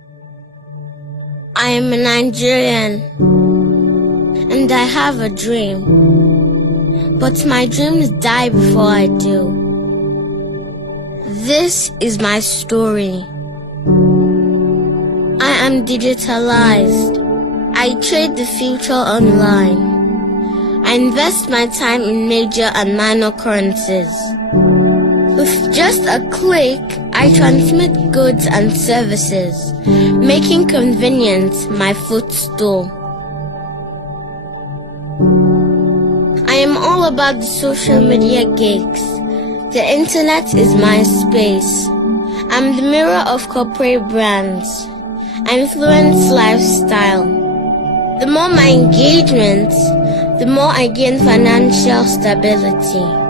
I am a Nigerian and I have a dream, but my dreams die before I do. This is my story. I am digitalized. I trade the future online. I invest my time in major and minor currencies. With just a click, I transmit goods and services, making convenience my footstool. I am all about the social media gigs. The internet is my space. I'm the mirror of corporate brands. I influence lifestyle. The more my engagement, the more I gain financial stability.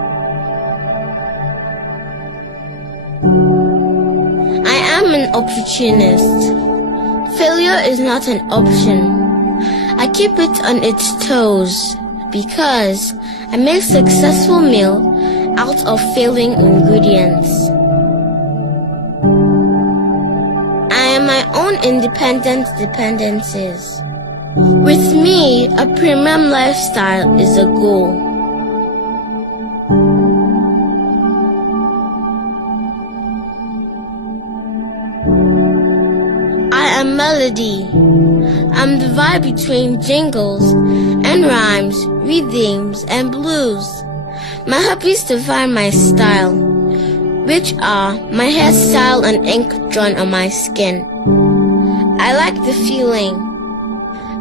I am an opportunist. Failure is not an option. I keep it on its toes because I make successful meal out of failing ingredients. I am my own independent dependencies. With me, a premium lifestyle is a goal. I am melody. I'm the vibe between jingles and rhymes, rhythms, and blues. My hobbies define my style, which are my hairstyle and ink drawn on my skin. I like the feeling.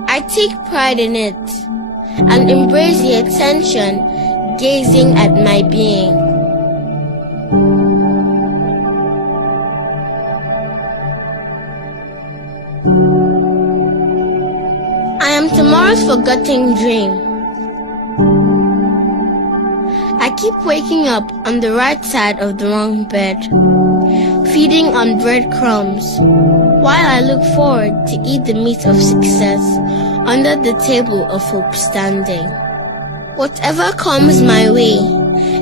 I take pride in it and embrace the attention gazing at my being. I am tomorrow's forgotten dream. I keep waking up on the right side of the wrong bed, feeding on breadcrumbs, while I look forward to eat the meat of success under the table of hope standing. Whatever comes my way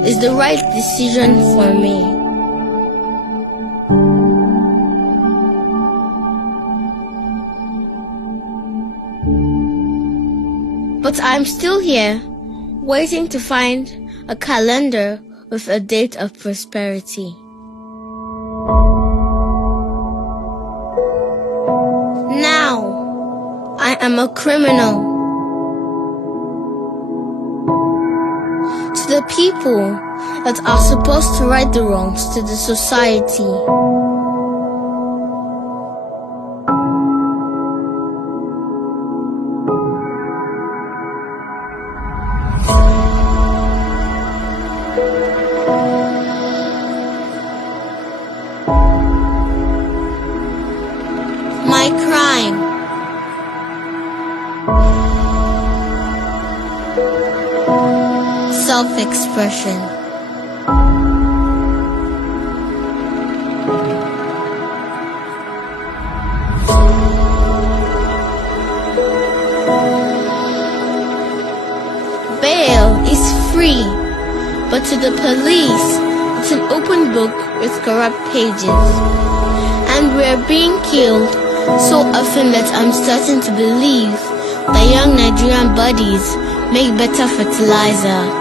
is the right decision for me. But I'm still here, waiting to find a calendar with a date of prosperity. Now, I am a criminal. To the people that are supposed to right the wrongs to the society. My crime. Self-expression. Bail is free, but to the police, it's an open book with corrupt pages. And we're being killed so often that I'm starting to believe that young Nigerian bodies make better fertilizer.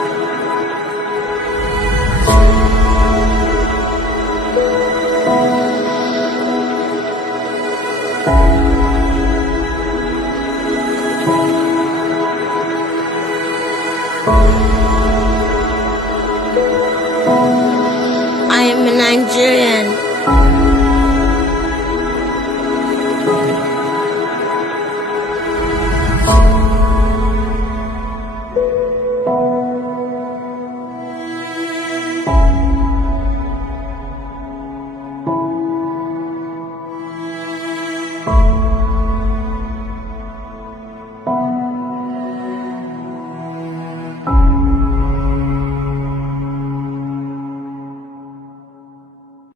I am a Nigerian.